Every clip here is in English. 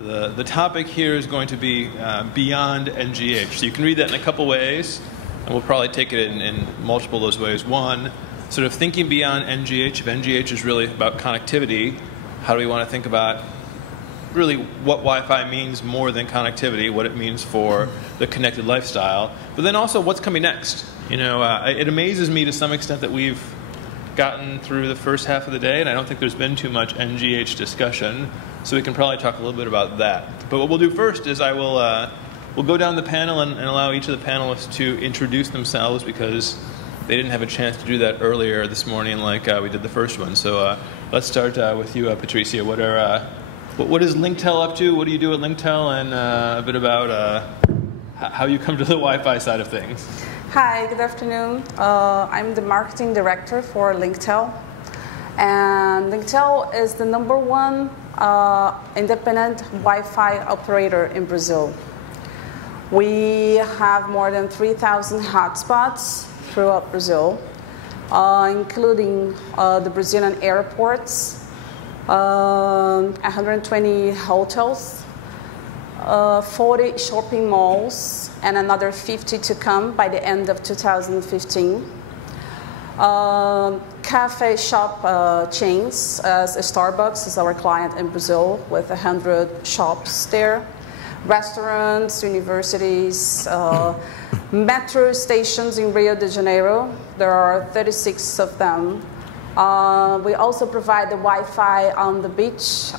The topic here is going to be beyond NGH. So you can read that in a couple ways, and we'll probably take it in multiple of those ways. One, sort of thinking beyond NGH. If NGH is really about connectivity, how do we want to think about really what Wi-Fi means more than connectivity, what it means for the connected lifestyle, but then also what's coming next. You know, it amazes me to some extent that we've gotten through the first half of the day, and I don't think there's been too much NGH discussion, so we can probably talk a little bit about that. But what we'll do first is we'll go down the panel and allow each of the panelists to introduce themselves, because they didn't have a chance to do that earlier this morning like we did the first one. So let's start with you, Patricia. What is Linktel up to? What do you do at Linktel? And a bit about how you come to the Wi-Fi side of things. Hi, good afternoon. I'm the marketing director for Linktel. And Linktel is the #1 independent Wi-Fi operator in Brazil. We have more than 3,000 hotspots throughout Brazil, including the Brazilian airports, 120 hotels, 40 shopping malls, and another 50 to come by the end of 2015. Cafe shop chains, as Starbucks is our client in Brazil with 100 shops there. Restaurants, universities, metro stations in Rio de Janeiro. There are 36 of them. We also provide the Wi-Fi on the beach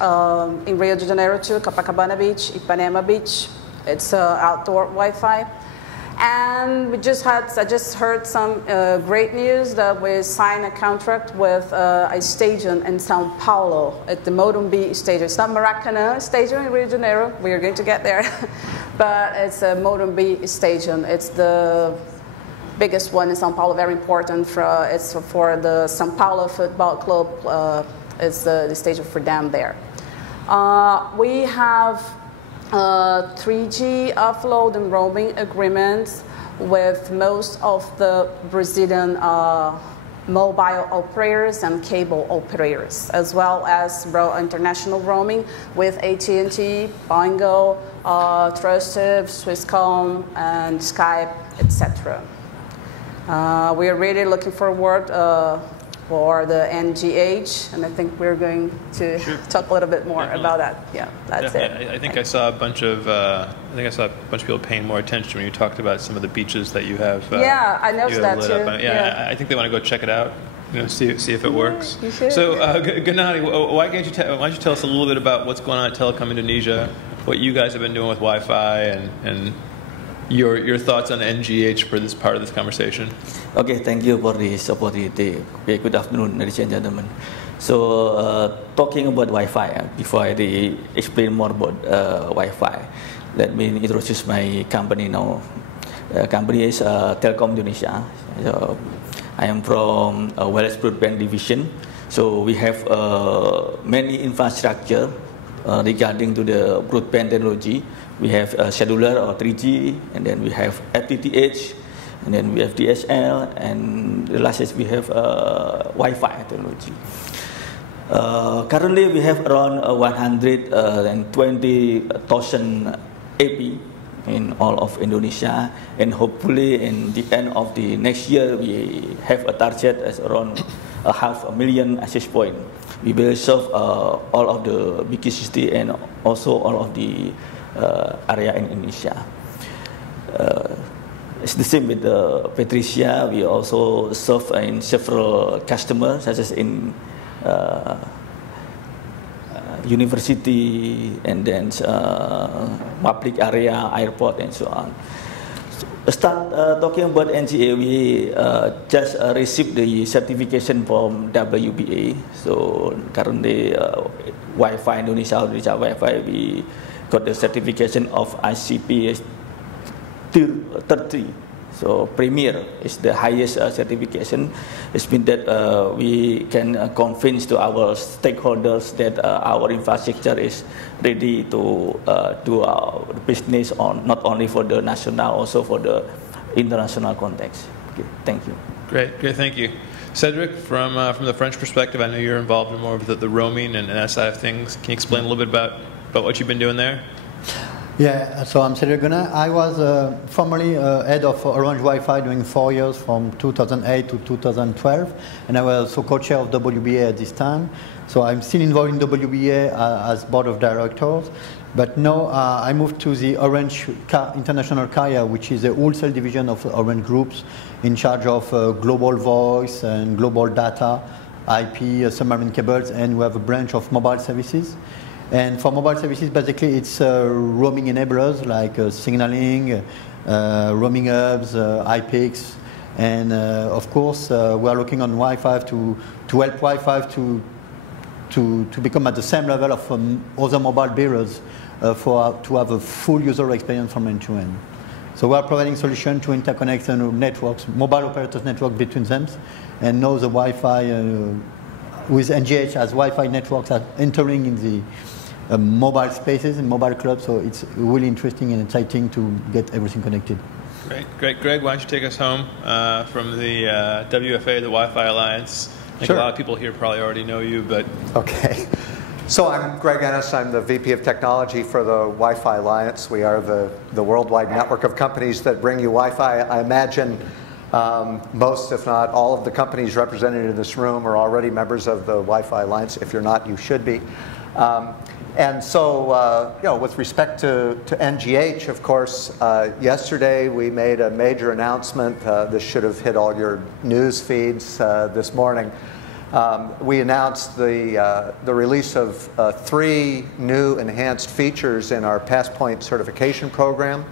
in Rio de Janeiro too, Copacabana Beach, Ipanema Beach. It's outdoor Wi-Fi. And I just heard some great news that we signed a contract with a stadium in Sao Paulo at the Morumbi Stadium. It's not Maracanã Stadium in Rio de Janeiro. We are going to get there. But it's a Morumbi Stadium. It's the biggest one in Sao Paulo, very important. It's for the Sao Paulo Football Club. It's the stadium for them there. We have 3G offload and roaming agreements with most of the Brazilian mobile operators and cable operators, as well as international roaming with AT&T, Boingo, Trustive, Swisscom, and Skype, etc. We are really looking forward for the NGH, and I think we're going to talk a little bit more about that. Yeah, that's it. I think I saw a bunch of people paying more attention when you talked about some of the beaches that you have. Yeah, I noticed that too. Yeah, I think they want to go check it out. You know, see if it works. You should. So, Gennady, why don't you tell us a little bit about what's going on at Telecom Indonesia, what you guys have been doing with Wi-Fi, and your thoughts on NGH for this part of this conversation. Okay, thank you for this opportunity. Okay, good afternoon, ladies and gentlemen. So, talking about Wi-Fi, before I explain more about Wi-Fi, let me introduce my company now. Company is Telecom Indonesia. So, I am from Wireless Broadband division. So, we have many infrastructure regarding to the broadband technology. We have cellular or 3G, and then we have FTTH, and then we have DSL, and the last is we have Wi-Fi technology. Currently, we have around 120,000 AP in all of Indonesia, and hopefully in the end of the next year, we have a target as around 500,000 access point. We will serve all of the biggest city and also all of the area in Indonesia. It's the same with Patricia. We also serve in several customers, such as in university, and then public area, airport, and so on. Start talking about NGA. We just received the certification from WBA. So currently, Wi-Fi Indonesia Wi-Fi, we got the certification of ICP Tier 30. So Premier is the highest certification. It means that we can convince to our stakeholders that our infrastructure is ready to do our business on not only for the national, also for the international context. Okay, thank you. Great, thank you. Cedric, from the French perspective, I know you're involved in more of the roaming and that side of things. Can you explain a little bit about about what you've been doing there? Yeah, so I'm Cedric Gunnar. I was formerly head of Orange Wi-Fi during 4 years from 2008 to 2012, and I was also co-chair of WBA at this time. So I'm still involved in WBA as board of directors, but now I moved to the Orange International Carrier, which is a wholesale division of Orange Groups in charge of global voice and global data, IP, submarine cables, and we have a branch of mobile services. And for mobile services, basically, it's roaming enablers like signaling, roaming hubs, IPX, and of course, we are looking on Wi-Fi to help Wi-Fi to become at the same level of other mobile bearers to have a full user experience from end to end. So we are providing solutions to interconnect networks, mobile operators network between them, and now the Wi-Fi with NGH as Wi-Fi networks are entering in the mobile spaces and mobile clubs, so it's really interesting and exciting to get everything connected. Great. Greg, why don't you take us home from the WFA, the Wi-Fi Alliance. I think Sure. a lot of people here probably already know you, but... Okay. So I'm Greg Ennis. I'm the VP of Technology for the Wi-Fi Alliance. We are the worldwide network of companies that bring you Wi-Fi. I imagine most, if not all, of the companies represented in this room are already members of the Wi-Fi Alliance. If you're not, you should be. And so, with respect to NGH, of course, yesterday we made a major announcement. This should have hit all your news feeds this morning. We announced the release of 3 new enhanced features in our PassPoint certification program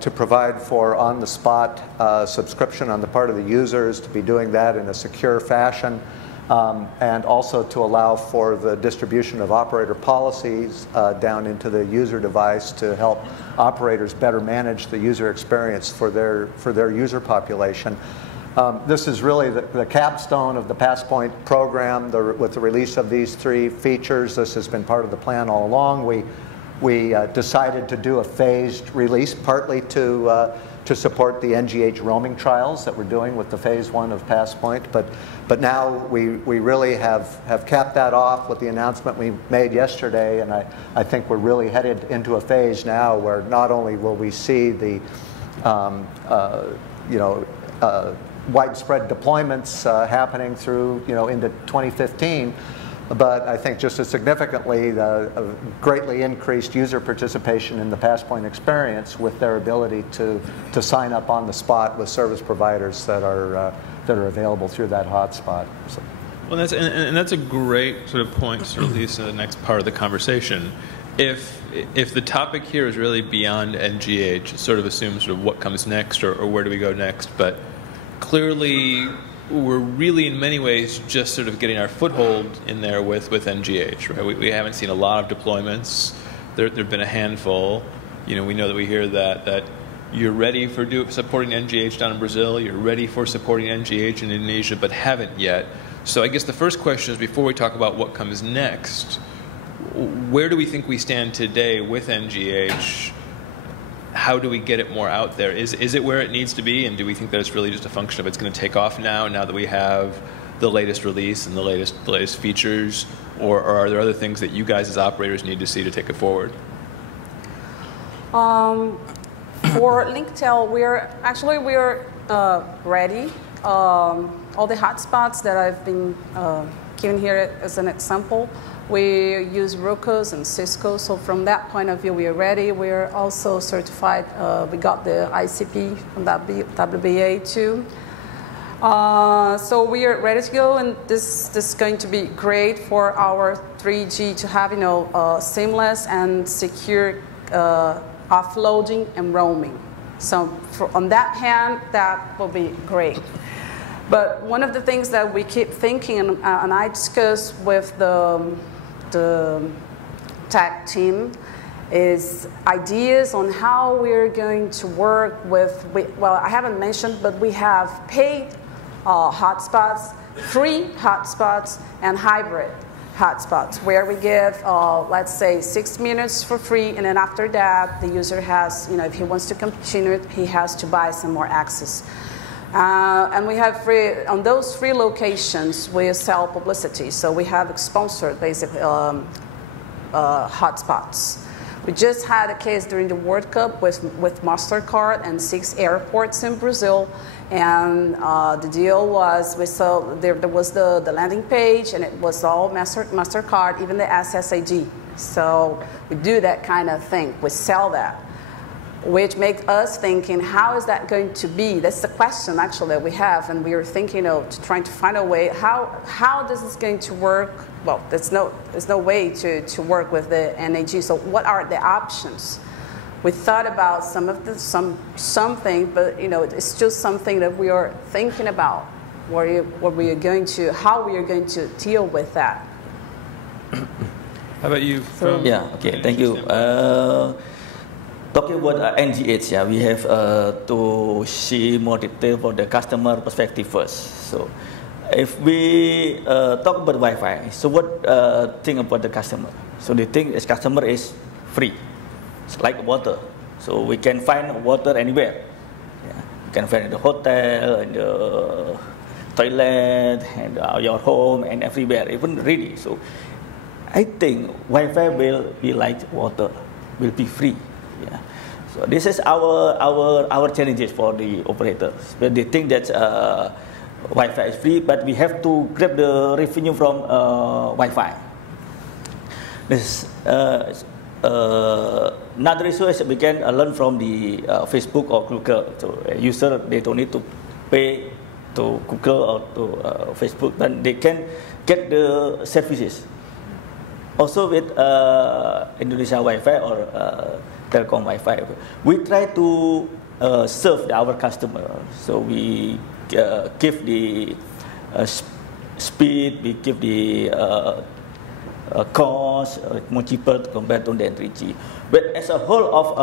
to provide for on-the-spot subscription on the part of the users, to be doing that in a secure fashion. And also to allow for the distribution of operator policies down into the user device to help operators better manage the user experience for their user population. This is really the capstone of the PassPoint program. With the release of these 3 features, this has been part of the plan all along. We decided to do a phased release, partly to support the NGH roaming trials that we're doing with the phase 1 of PassPoint. But now we really have capped that off with the announcement we made yesterday, and I think we're really headed into a phase now where not only will we see the widespread deployments happening through into 2015, but I think just as significantly, greatly increased user participation in the PassPoint experience with their ability to sign up on the spot with service providers that are available through that hotspot. So. Well, that's a great sort of point to sort of lead us to the next part of the conversation. If the topic here is really beyond NGH, it sort of assumes sort of what comes next or where do we go next, but clearly we're really in many ways just sort of getting our foothold in there with NGH, right? We haven't seen a lot of deployments. There have been a handful. We know that we hear that you're ready for supporting NGH down in Brazil, you're ready for supporting NGH in Indonesia, but haven't yet. So I guess the first question is, before we talk about what comes next, where do we think we stand today with NGH? How do we get it more out there? Is it where it needs to be, and do we think that it's really just a function of it's going to take off now that we have the latest release and the latest features, or are there other things that you guys as operators need to see to take it forward? For Linktel, we're ready. All the hotspots that I've been given here as an example, we use Ruckus and Cisco, so from that point of view, we are ready. We're also certified. We got the ICP from WBA too. So we are ready to go, and this is going to be great for our 3G to have seamless and secure offloading and roaming. So on that hand, that will be great. But one of the things that we keep thinking, and I discuss with the tech team, is ideas on how we're going to work with, well, I haven't mentioned, but we have paid hotspots, free hotspots, and hybrid hotspots, where we give, let's say, 6 minutes for free, and then after that, the user has, if he wants to continue it, he has to buy some more access. And we have free, on those free locations, we sell publicity. So we have sponsored, basically, hotspots. We just had a case during the World Cup with MasterCard and 6 airports in Brazil. And the deal was, we saw there was the landing page, and it was all MasterCard, even the SSID. So we do that kind of thing. We sell that, which makes us thinking, how is that going to be? That's the question actually that we have, and we are thinking of trying to find a way. How this is going to work? Well, there's no way to work with the NAG. So what are the options? We thought about something, but it's just something that we are thinking about. How we are going to deal with that. How about you? Yeah. Okay. Thank you. Talking about NGH, yeah, we have to see more detail for the customer perspective first. So, if we talk about Wi-Fi, so what think about the customer? So they think this customer is free. It's like water, so we can find water anywhere. Yeah. You can find in the hotel, in the toilet, and your home, and everywhere, even ready. So I think Wi-Fi will be like water, will be free. Yeah. So this is our challenges for the operators. But they think that Wi-Fi is free, but we have to grab the revenue from Wi-Fi. This. Another issue is we can learn from the Facebook or Google. So a user, they don't need to pay to Google or to Facebook, but they can get the services. Also with Indonesia Wi-Fi or Telkom Wi-Fi, we try to serve our customer. So we give the speed, we give the cost more cheaper compared to the 3G. But as a whole of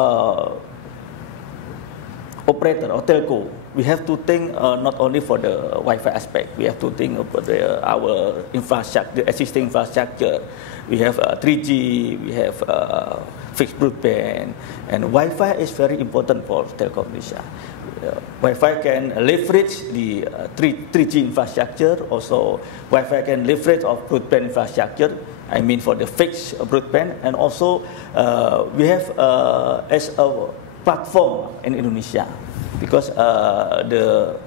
operator or telco, we have to think not only for the Wi-Fi aspect. We have to think about our infrastructure, the existing infrastructure. We have 3G, we have fixed broadband, and Wi-Fi is very important for Telkom Indonesia. Wi-Fi can leverage the 3G infrastructure. Also, Wi-Fi can leverage of broadband infrastructure. I mean for the fixed broadband, and also we have as a platform in Indonesia, because the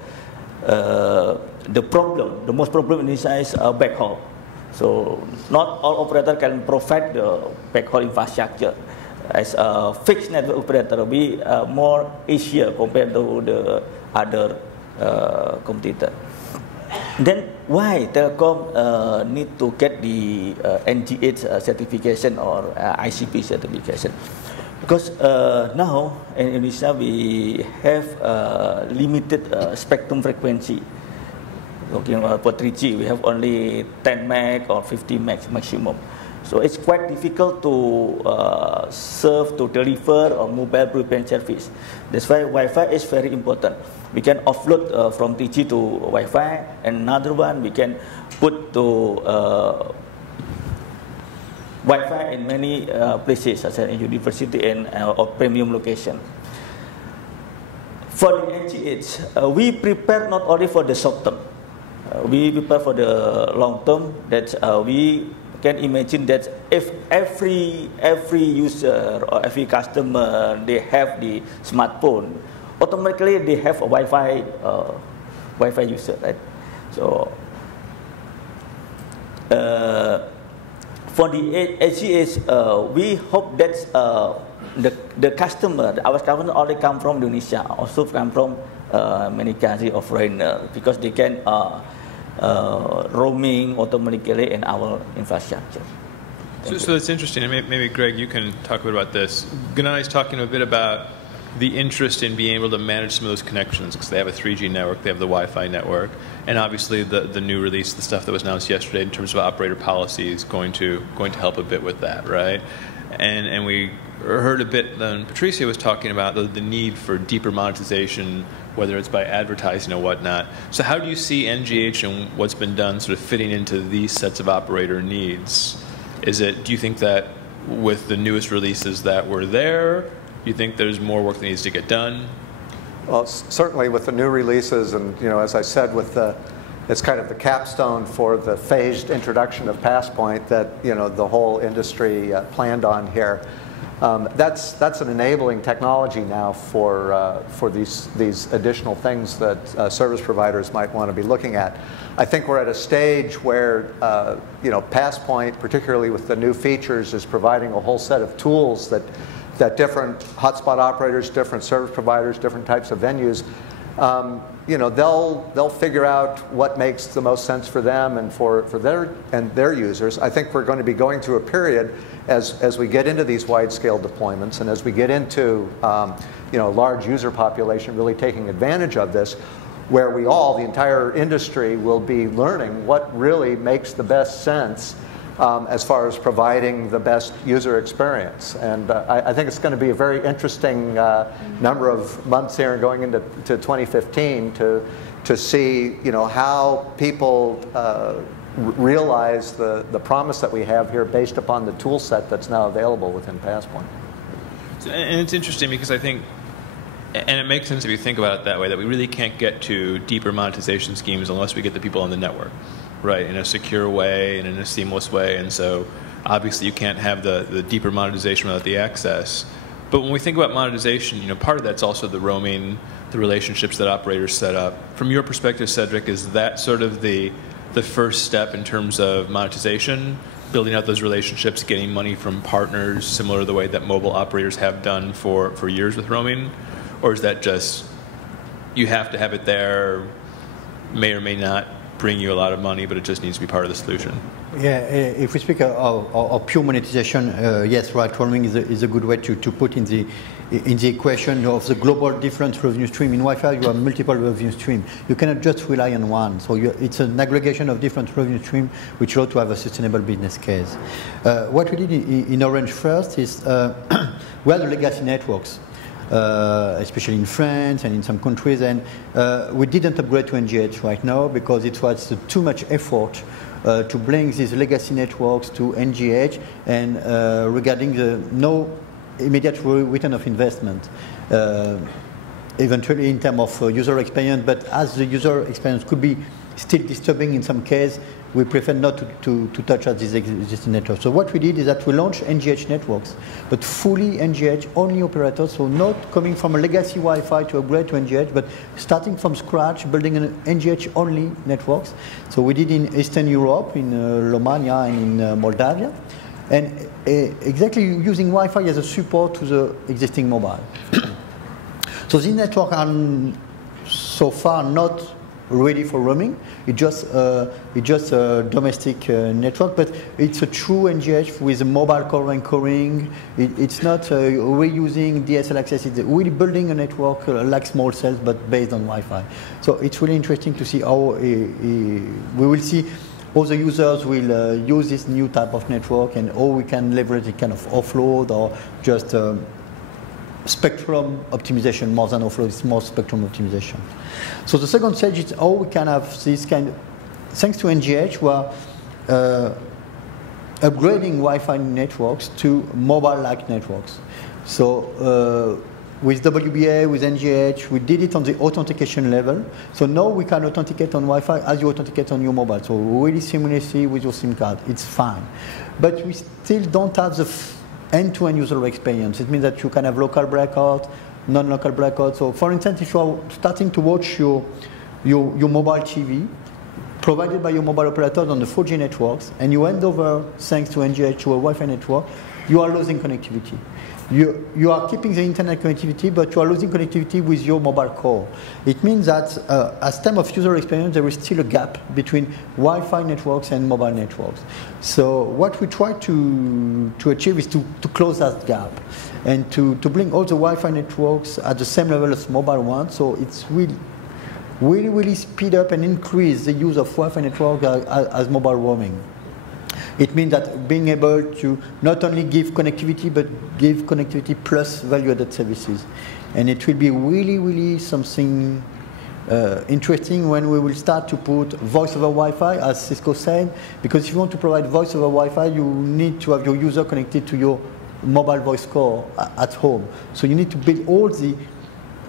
most problem in Indonesia is backhaul. So not all operator can provide the backhaul infrastructure. As a fixed network operator, we more easier compared to the other competitor. Then why Telkom need to get the NGH certification or ICP certification? Because now in Indonesia we have limited spectrum frequency. Talking about 3G, we have only 10 meg or 50 meg maximum. So it's quite difficult to serve, to deliver a mobile broadband service. That's why Wi-Fi is very important. We can offload from 3G to Wi-Fi, and another one we can put to Wi-Fi in many places, such as in university and or premium location. For the NGH, we prepare not only for the short term, we prepare for the long term. That we can imagine that if every user or every customer they have the smartphone, automatically they have a Wi-Fi user, right? So for the NGH, we hope that the customer, our customer, already come from Indonesia, also come from many countries of foreigner, because they can roaming automatically in our infrastructure. So it's interesting, and maybe Greg, you can talk a bit about this. Gunnar is talking a bit about the interest in being able to manage some of those connections, because they have a 3G network, they have the Wi-Fi network, and obviously the new release, the stuff that was announced yesterday in terms of operator policy is going to help a bit with that, right? And we heard a bit, then Patricia was talking about the need for deeper monetization, whether it's by advertising or whatnot. So how do you see NGH and what's been done sort of fitting into these sets of operator needs? Do you think that with the newest releases that were there, do you think there's more work that needs to get done? Well, certainly with the new releases, and as I said, with the it's kind of the capstone for the phased introduction of PassPoint that the whole industry planned on here. That's an enabling technology now for these additional things that service providers might want to be looking at. I think we're at a stage where PassPoint, particularly with the new features, is providing a whole set of tools that different hotspot operators, different service providers, different types of venues, they'll figure out what makes the most sense for them and for their users. I think we're going to be going through a period as we get into these wide-scale deployments and as we get into large user population really taking advantage of this, where the entire industry, will be learning what really makes the best sense as far as providing the best user experience. And I think it's going to be a very interesting number of months here and going into 2015 to see how people realize the promise that we have here based upon the tool set that's now available within PassPoint. And it's interesting because I think, and it makes sense if you think about it that way, that we really can't get to deeper monetization schemes unless we get the people on the network, right, in a secure way and in a seamless way. And so obviously you can't have the deeper monetization without the access. But when we think about monetization, part of that's also the roaming, the relationships that operators set up. From your perspective, Cedric, is that sort of the first step in terms of monetization, building out those relationships, getting money from partners, similar to the way that mobile operators have done for years with roaming? Or is that just, you have to have it there, may or may not bring you a lot of money, but it just needs to be part of the solution? Yeah, if we speak of pure monetization, yes, right, roaming is a good way to put in the equation of the global different revenue stream. In Wi-Fi, you have multiple revenue streams. You cannot just rely on one. So it's an aggregation of different revenue streams which allow to have a sustainable business case. What we did in Orange first is we had the legacy networks. Especially in France and in some countries, and we didn't upgrade to NGH right now because it was too much effort to bring these legacy networks to NGH, and regarding the no immediate return of investment, eventually in terms of user experience, but as the user experience could be still disturbing in some case, we prefer not to touch at this existing network. So what we did is that we launched NGH networks, but fully NGH only operators, so not coming from a legacy Wi-Fi to upgrade to NGH, but starting from scratch, building an NGH only networks. So we did in Eastern Europe, in Romania and in Moldavia, and exactly using Wi-Fi as a support to the existing mobile. So these networks are so far not ready for roaming. It's just a domestic network, but it's a true NGH with a mobile core encoding. It's not reusing DSL access. It's really building a network like small cells, but based on Wi-Fi. So it's really interesting to see how we will see all the users will use this new type of network and how we can leverage it kind of offload or just spectrum optimization more than offload. It's more spectrum optimization. So the second stage is how we can have this kind of, thanks to NGH, we are upgrading Wi-Fi networks to mobile-like networks. So with WBA, with NGH, we did it on the authentication level. So now we can authenticate on Wi-Fi as you authenticate on your mobile. So really seamlessly with your SIM card. It's fine. But we still don't have the end-to-end user experience. It means that you can have local blackout, non-local blackout. So for instance, if you are starting to watch your mobile TV, provided by your mobile operators on the 4G networks, and you hand over, thanks to NGH, to a Wi-Fi network, you are losing connectivity. You are keeping the internet connectivity, but you are losing connectivity with your mobile core. It means that as time of user experience, there is still a gap between Wi-Fi networks and mobile networks. So what we try to achieve is to close that gap and to bring all the Wi-Fi networks at the same level as mobile ones. So it's really speed up and increase the use of Wi-Fi network as mobile roaming. It means that being able to not only give connectivity, but give connectivity plus value-added services. And it will be really something interesting when we will start to put voice over Wi-Fi, as Cisco said, because if you want to provide voice over Wi-Fi, you need to have your user connected to your mobile voice core at home. So you need to build all the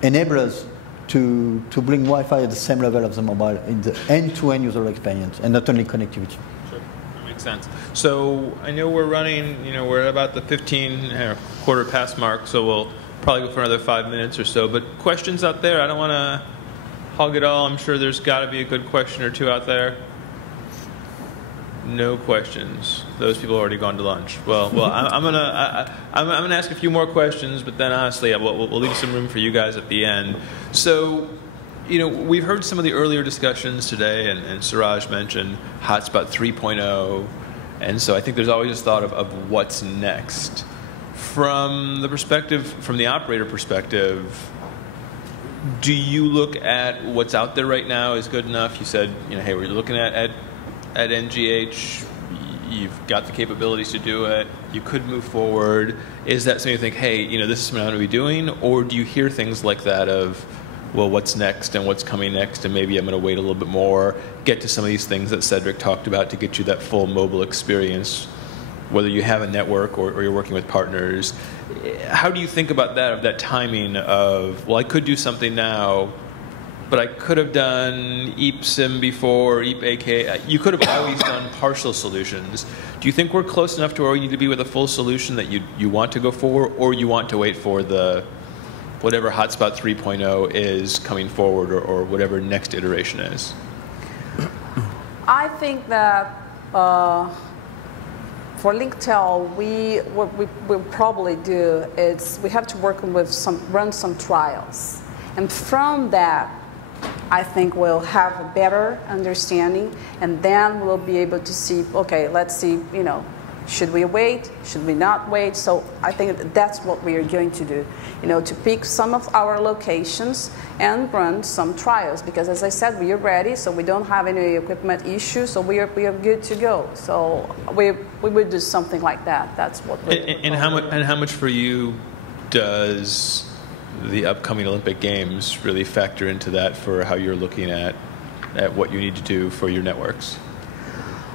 enablers to bring Wi-Fi at the same level of the mobile in the end-to-end user experience, and not only connectivity. Sure, that makes sense. So I know we're running, we're at about the quarter past mark, so we'll probably go for another 5 minutes or so. But questions out there? I don't want to hog it all. I'm sure there's got to be a good question or two out there. No questions. Those people have already gone to lunch. Well, I'm gonna ask a few more questions, but then honestly, we'll leave some room for you guys at the end. So, we've heard some of the earlier discussions today, and Suraj mentioned Hotspot 3.0, and so I think there's always this thought of what's next. From the operator perspective, do you look at what's out there right now is good enough? You said, hey, we're looking at NGH, you've got the capabilities to do it, you could move forward. Is that something you think, hey, this is something I'm going to be doing? Or do you hear things like that of, well, what's next and what's coming next, and maybe I'm going to wait a little bit more, get to some of these things that Cedric talked about to get you that full mobile experience, whether you have a network or you're working with partners. How do you think about that, of that timing of, well, I could do something now, but I could have done EAP-SIM before, EAP-AK. You could have always done partial solutions. Do you think we're close enough to where we need to be with a full solution that you want to go for, or you want to wait for the whatever Hotspot 3.0 is coming forward, or whatever next iteration is? I think that for Linktel, what we'll probably do is we have to work with run some trials. And from that, I think we'll have a better understanding, and then we'll be able to see, okay, let's see, should we wait? Should we not wait? So I think that's what we are going to do, to pick some of our locations and run some trials, because as I said, we are ready, so we don't have any equipment issues, so we are good to go. So we would do something like that. That's what we're doing. And how much for you does the upcoming Olympic Games really factor into that for how you're looking at what you need to do for your networks?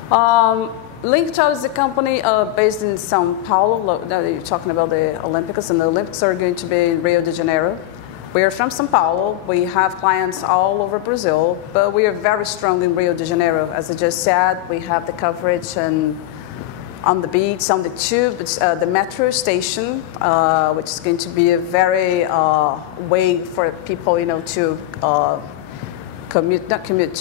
Linktel is a company based in Sao Paulo. You're talking about the Olympics, and the Olympics are going to be in Rio de Janeiro. We are from Sao Paulo. We have clients all over Brazil, but we are very strong in Rio de Janeiro. As I just said, we have the coverage on the beach, on the tube, the metro station, which is going to be a very way for people, to to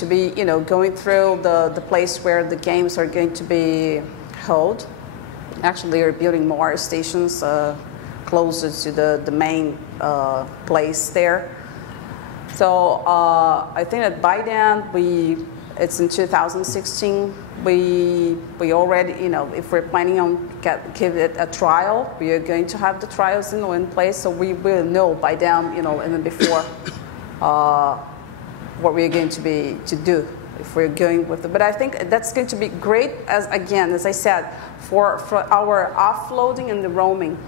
be, going through the place where the games are going to be held. Actually, they're building more stations closer to the main place there. So I think that by then, it's in 2016, we already, if we're planning on give it a trial, we are going to have the trials in place, so we will know by then, and then before what we're going to do if we're going with it. But I think that's going to be great, as I said, for our offloading and the roaming.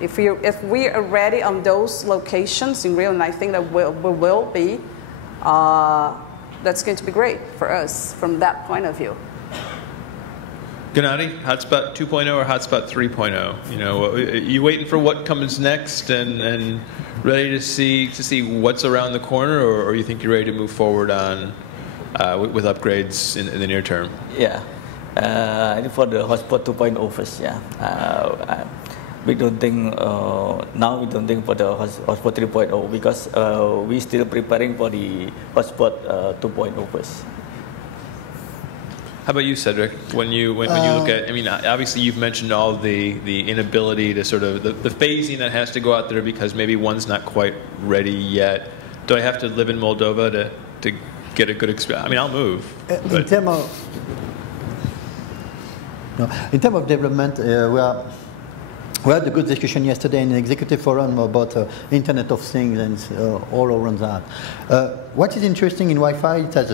If we are ready on those locations in Rio, and I think that we will be, that's going to be great for us from that point of view. Gennady, Hotspot 2.0 or Hotspot 3.0? You waiting for what comes next and ready to see what's around the corner, or you think you're ready to move forward on with upgrades in the near term? Yeah, I think for the Hotspot 2.0 first. Yeah, we don't think now. We don't think for the Hotspot 3.0 because we still preparing for the Hotspot 2.0 first. How about you, Cedric? When you look at, obviously you've mentioned all the inability to sort of the phasing that has to go out there because maybe one's not quite ready yet. Do I have to live in Moldova to get a good experience? I'll move. In terms of development, we had a good discussion yesterday in the executive forum about Internet of Things and all around that. What is interesting in Wi-Fi, it is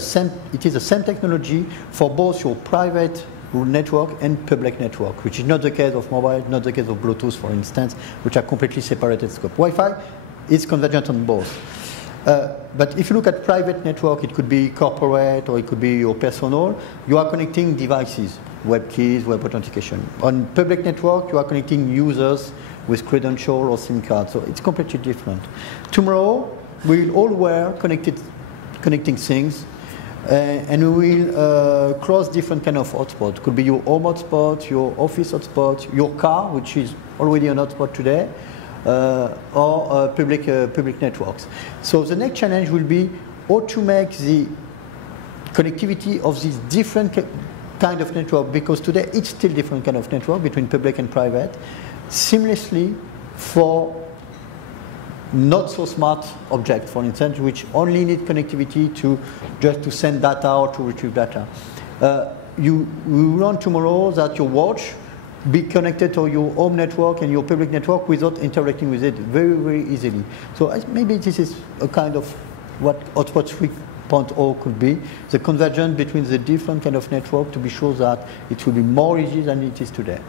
the same technology for both your private network and public network, which is not the case of mobile, not the case of Bluetooth, for instance, which are completely separated scope. Wi-Fi is convergent on both. But if you look at private network, it could be corporate or it could be your personal. You are connecting devices, web keys, web authentication. On public network, you are connecting users with credential or SIM card. So it's completely different. Tomorrow, we'll all wear connecting things, and we will cross different kind of hotspots. Could be your home hotspot, your office hotspot, your car, which is already an hotspot today, or public networks. So the next challenge will be how to make the connectivity of these different kind of network, because today it's still different kind of network between public and private, seamlessly for not so smart objects, for instance, which only need connectivity to send data or to retrieve data. We want tomorrow that your watch be connected to your home network and your public network without interacting with it very, very easily. So maybe this is a kind of what Hotspot 3.0 could be, the convergence between the different kind of network to be sure that it will be more easy than it is today.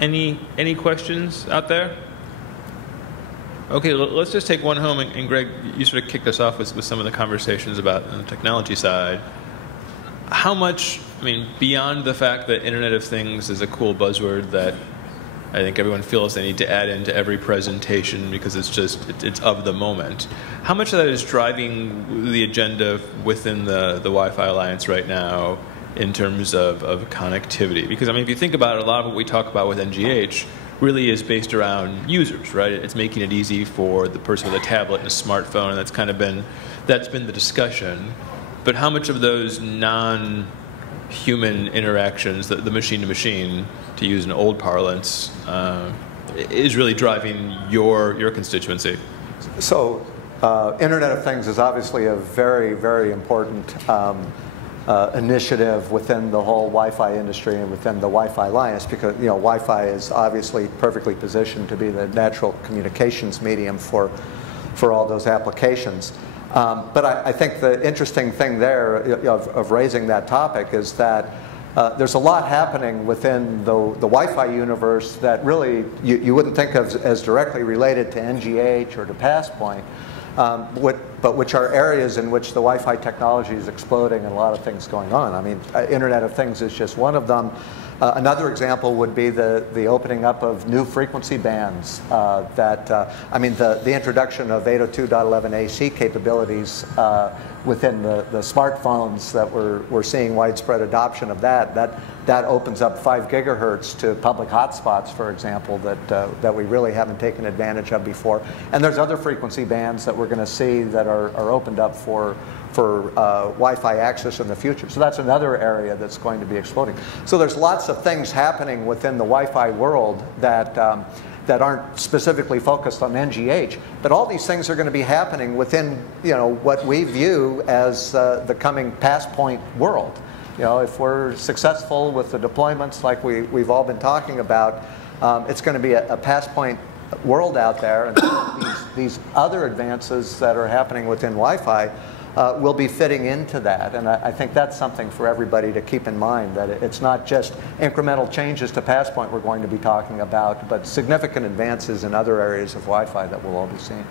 Any questions out there? Okay, let's just take one home, and Greg, you sort of kicked us off with some of the conversations about on the technology side. How much, I mean, beyond the fact that Internet of Things is a cool buzzword that I think everyone feels they need to add into every presentation because it's of the moment, how much of that is driving the agenda within the Wi-Fi Alliance right now in terms of connectivity? Because, I mean, if you think about it, a lot of what we talk about with NGH really is based around users, right? It's making it easy for the person with a tablet and a smartphone, and that's been the discussion. But how much of those non-human interactions, the machine-to-machine, to use an old parlance, is really driving your constituency? So, Internet of Things is obviously a very, very important initiative within the whole Wi-Fi industry and within the Wi-Fi Alliance, because Wi-Fi is obviously perfectly positioned to be the natural communications medium for all those applications. But I think the interesting thing there of raising that topic is that there's a lot happening within the Wi-Fi universe that really you wouldn't think of as directly related to NGH or to Passpoint, but which are areas in which the Wi-Fi technology is exploding and a lot of things going on. I mean, Internet of Things is just one of them. Another example would be the opening up of new frequency bands. I mean, the introduction of 802.11ac capabilities within the smartphones that we're seeing widespread adoption of that opens up 5 gigahertz to public hotspots, for example, that we really haven't taken advantage of before. And there's other frequency bands that we're going to see that are opened up for Wi-Fi access in the future. So that's another area that's going to be exploding. So there's lots of things happening within the Wi-Fi world that aren't specifically focused on NGH, but all these things are going to be happening within what we view as the coming Passpoint world. If we're successful with the deployments like we've all been talking about, it's going to be a Passpoint world out there, and these other advances that are happening within Wi-Fi will be fitting into that. And I think that's something for everybody to keep in mind, that it's not just incremental changes to Passpoint we're going to be talking about, but significant advances in other areas of Wi-Fi that we'll all be seeing.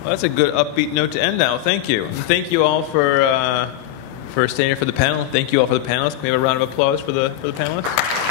Well, that's a good upbeat note to end now. Thank you. Thank you all for staying here for the panel. Thank you all for the panelists. Can we have a round of applause for the panelists?